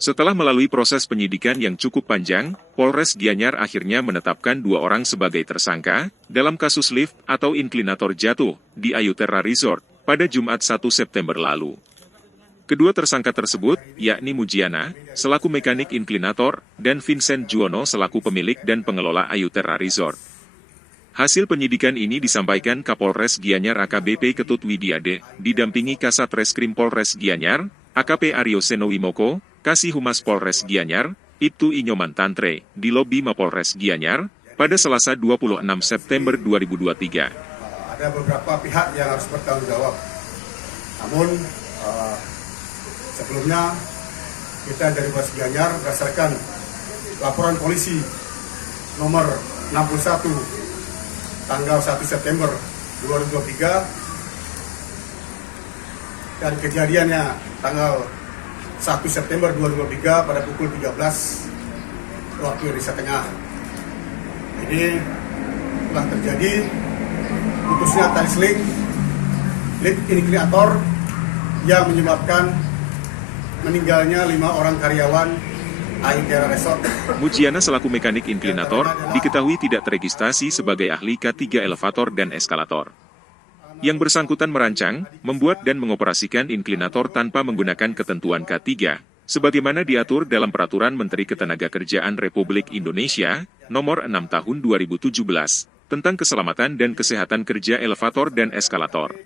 Setelah melalui proses penyidikan yang cukup panjang, Polres Gianyar akhirnya menetapkan 2 orang sebagai tersangka dalam kasus lift atau inklinator jatuh di Ayuterra Resort pada Jumat 1 September lalu. Kedua tersangka tersebut, yakni Mujiana, selaku mekanik inklinator, dan Vincent Juwono selaku pemilik dan pengelola Ayuterra Resort. Hasil penyidikan ini disampaikan Kapolres Gianyar AKBP Ketut Widiade, didampingi Kasat Reskrim Polres Gianyar, AKP Aryo Senowimoko, Kasih Humas Polres Gianyar, Ibtu Inyoman Tantre, di lobi Mapolres Gianyar, pada Selasa 26 September 2023. Ada beberapa pihak yang harus bertanggung jawab. Namun, sebelumnya, kita dari Polres Gianyar berdasarkan laporan polisi nomor 61 tanggal 1 September 2023 dan kejadiannya tanggal 1 September 2023 pada pukul 13 waktu Indonesia Tengah. Ini telah terjadi putusnya tali seling lift inklinator yang menyebabkan meninggalnya 5 orang karyawan Ayuterra Resort. Mujiana selaku mekanik inklinator diketahui tidak teregistrasi sebagai ahli K3 elevator dan eskalator. Yang bersangkutan merancang, membuat dan mengoperasikan inklinator tanpa menggunakan ketentuan K3, sebagaimana diatur dalam Peraturan Menteri Ketenagakerjaan Republik Indonesia, Nomor 6 Tahun 2017, tentang keselamatan dan kesehatan kerja elevator dan eskalator.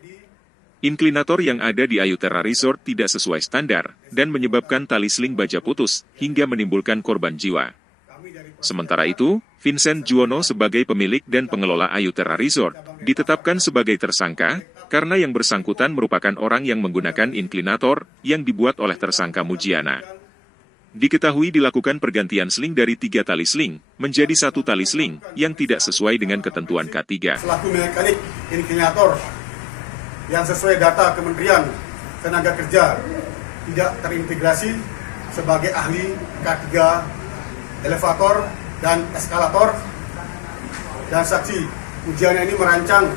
Inklinator yang ada di Ayuterra Resort tidak sesuai standar, dan menyebabkan tali seling baja putus, hingga menimbulkan korban jiwa. Sementara itu, Vincent Juwono sebagai pemilik dan pengelola Ayuterra Resort, ditetapkan sebagai tersangka, karena yang bersangkutan merupakan orang yang menggunakan inklinator, yang dibuat oleh tersangka Mujiana. Diketahui dilakukan pergantian seling dari 3 tali seling, menjadi 1 tali seling, yang tidak sesuai dengan ketentuan K3. Selaku mekanik inklinator, yang sesuai data Kementerian Tenaga Kerja, tidak terintegrasi sebagai ahli K3 elevator dan eskalator, dan saksi Mujiana ini merancang,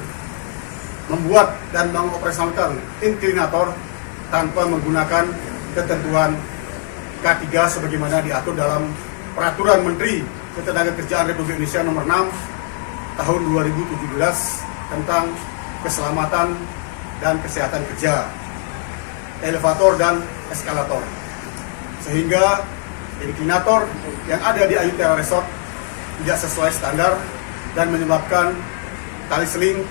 membuat dan mengoperasionalkan inklinator tanpa menggunakan ketentuan K3 sebagaimana diatur dalam Peraturan Menteri Ketenagakerjaan Republik Indonesia Nomor 6 Tahun 2017 tentang keselamatan dan kesehatan kerja elevator dan eskalator, sehingga inklinator yang ada di Ayuterra Resort tidak sesuai standar dan menyebabkan tali seling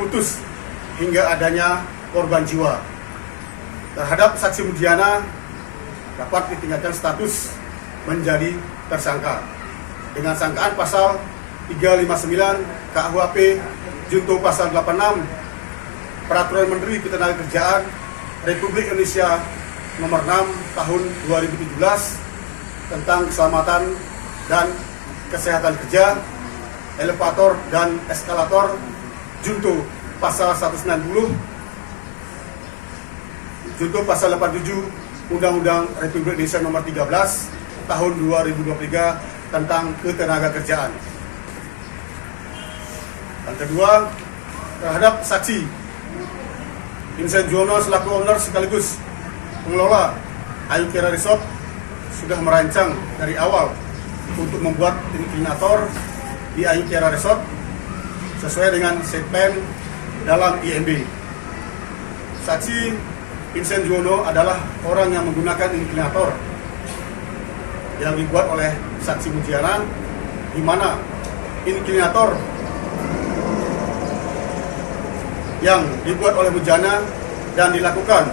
putus hingga adanya korban jiwa. Terhadap saksi Mujiana dapat ditingkatkan status menjadi tersangka dengan sangkaan pasal 359 KUHP junto pasal 86 Peraturan Menteri Ketenagakerjaan Republik Indonesia Nomor 6 Tahun 2017 tentang keselamatan dan kesehatan kerja elevator dan eskalator junto pasal 190 junto pasal 87 Undang-Undang Republik Indonesia Nomor 13 Tahun 2023 tentang ketenagakerjaan. Yang kedua, terhadap saksi Vincent Juwono selaku owner sekaligus pengelola Ayuterra Resort sudah merancang dari awal untuk membuat inklinator di Ayuterra Resort sesuai dengan set plan dalam IMB. Saksi Vincent Juwono adalah orang yang menggunakan inklinator yang dibuat oleh saksi Mujiana, di mana inklinator yang dibuat oleh Mujiana dan dilakukan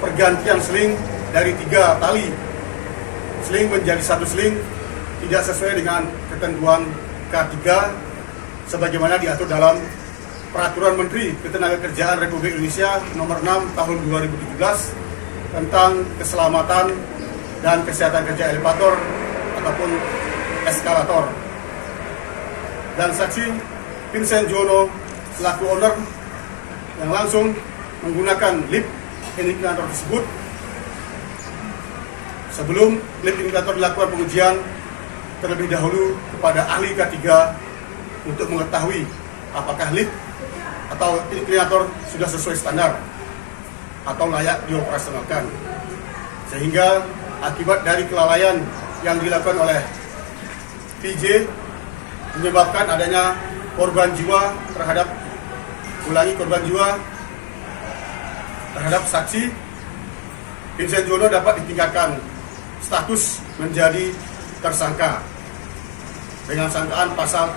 pergantian seling dari 3 tali seling menjadi 1 seling tidak sesuai dengan ketentuan K3 sebagaimana diatur dalam Peraturan Menteri Ketenagakerjaan Republik Indonesia Nomor 6 Tahun 2017 tentang keselamatan dan kesehatan kerja elevator ataupun eskalator. Dan saksi Vincent Juwono selaku owner yang langsung menggunakan lift inklinator tersebut. Sebelum lift inklinator dilakukan pengujian terlebih dahulu kepada ahli K3 untuk mengetahui apakah lift atau inklinator sudah sesuai standar atau layak dioperasionalkan. Sehingga akibat dari kelalaian yang dilakukan oleh PJ menyebabkan adanya korban jiwa terhadap saksi, Vincent Jono dapat ditingkatkan status menjadi tersangka dengan sangkaan pasal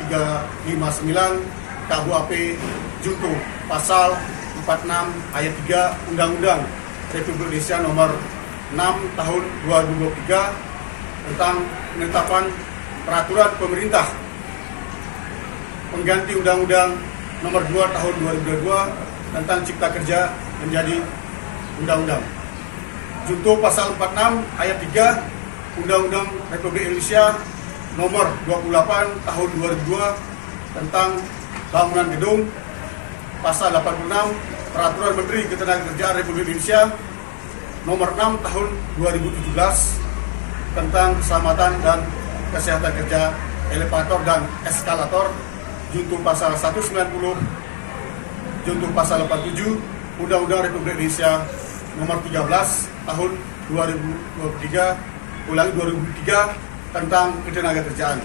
359 KUHP Junto pasal 46 ayat 3 Undang-Undang Republik Indonesia nomor 6 tahun 2023 tentang penetapan peraturan pemerintah pengganti Undang-Undang nomor 2 tahun 2022 tentang Cipta Kerja menjadi undang-undang. Junto pasal 46 ayat 3 Undang-Undang Republik Indonesia nomor 28 tahun 2002 tentang bangunan gedung, pasal 86 Peraturan Menteri Ketenagakerjaan Republik Indonesia nomor 6 tahun 2017 tentang keselamatan dan kesehatan kerja elevator dan eskalator, junto pasal 190, junto pasal 87 Undang-Undang Republik Indonesia nomor 13 tahun 2023 ulangi 2003 tentang ketenagakerjaan.